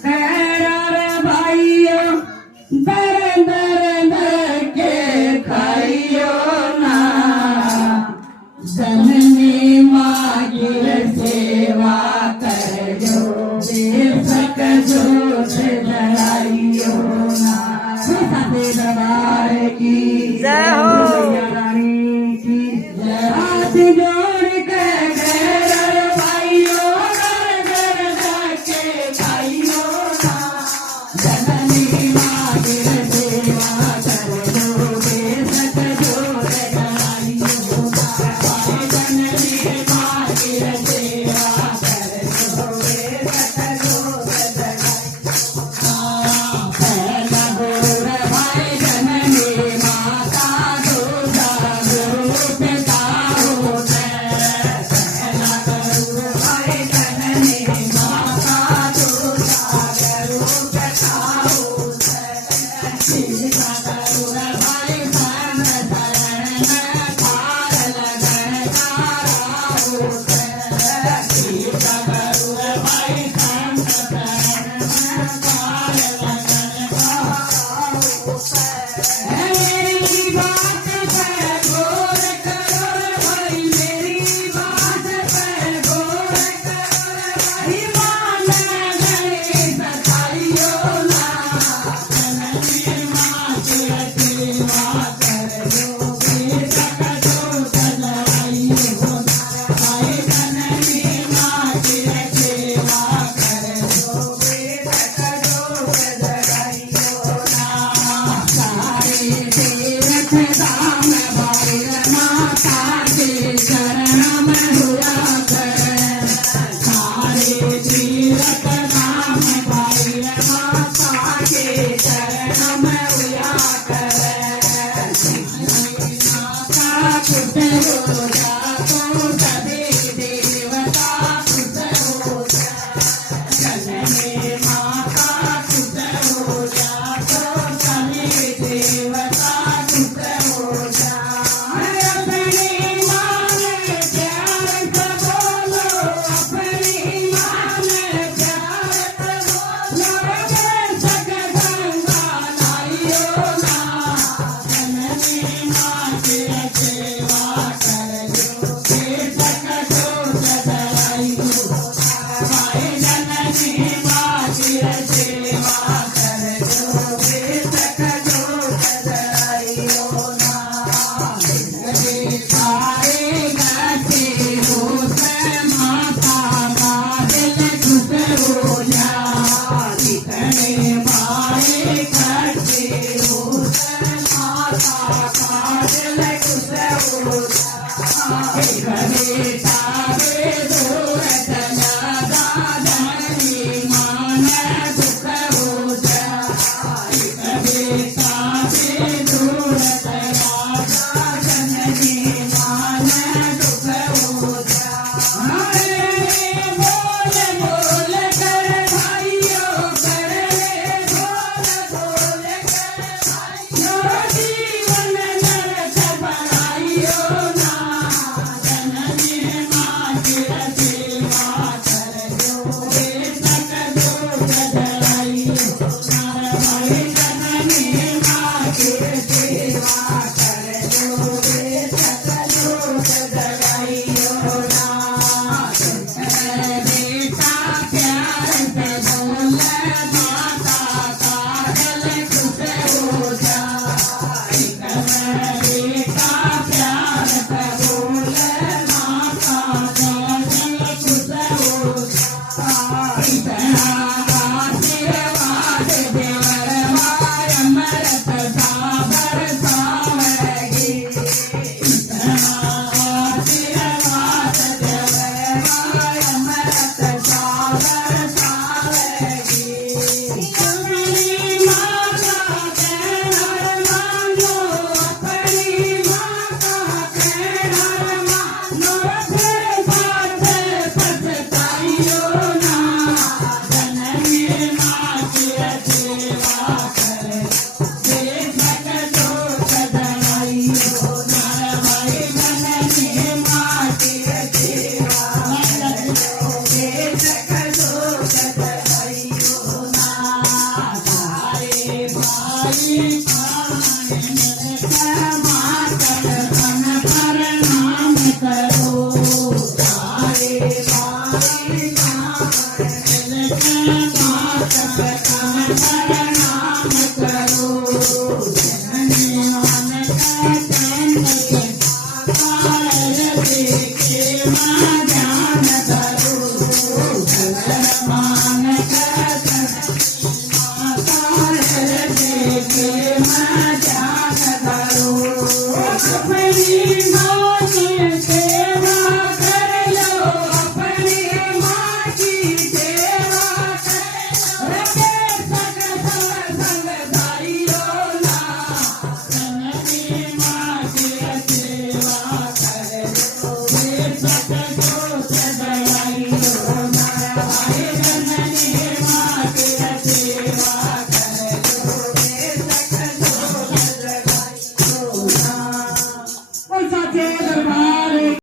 खैर भाइयों दर दर दर के खाइयो ना जननी माँ की सेवा करजो बेसक जोत जलाइयो ना साथे दरबार की जय हो। मैया रानी की जय। हाथ जोड़ के खैर भाइयों दर दर दर के खाइयो ना जननी माँ की सेवा करजो बेसक जोत जलाइयो ना जननी माँ की सेवा करजो बेसक जोत जलाइयो ना। पहला गुरु भाई जननी माता दूजा गुरु पिता होते। पहला गुरु भाई जननी माता दूजा गुरु पिता होते। तीसरा गुरु भाई धन धरण में थार लगन तारा होते। तीसरा गुरु भाई धन धरण में थार लगन तारा होते। मेरी बात पे गौर करो भाई मेरी बात पे गौर करो भाई मान गए सखाइयो ना जननी माँ की सेवा करजो बेसक जोत जलाइयो ना भाई जननी माँ की सेवा करजो बेसक जोत जलाइयो ना। सारे तीर्थ धाम भाई माता के चरण में हुआ कर। सारे तीर्थ धाम भाई माता के चरण में हुआ कर। माता खुश हो जा तो सभी देवता खुश हो जा। जननी माता खुश हो जा तो सभी देवता खुश हो जा। अपनी माँ में प्यार से बोलो अपनी माँ में प्यार से बोलो बेसक गंगा लाइयो ना जननी माँ की सेवा करजो बेसक जोत जलाइयो ना भाई जननी माँ की सेवा करजो बेसक जोत जलाइयो ना। सारे गाते हो से माता का दिल खुश हो जा। जितने मारे करते हो से माता का दिल खुश हो जा। एक बेटा बे दूर चला जा जननी माँ ने दुख हो जा। एक बेटा बे दूर चला जा जननी माँ ने दुख हो जा। अरे बोल बोल कर भाइयों कर रे बोल बोल कर भाइयों जीवन नरक बनाइयो ना जननी माँ की सेवा करजो बेसक जोत जलाइयो ना भाई जननी माँ की सेवा करजो बेसक जोत जलाइयो ना। बेटा प्यार से बोल माता का दिल खुश हो जा। बेटा प्यार से बोल माता का दिल खुश हो जा। इतना आशीर्वाद देवर माय अमृत सा बरसावेगी। इतना आशीर्वाद देवर माय अमृत सा बरसावेगी। अपनी माता के हर मानो अपनी माता के हर मानो फिर बात पछताइयो ना સેવા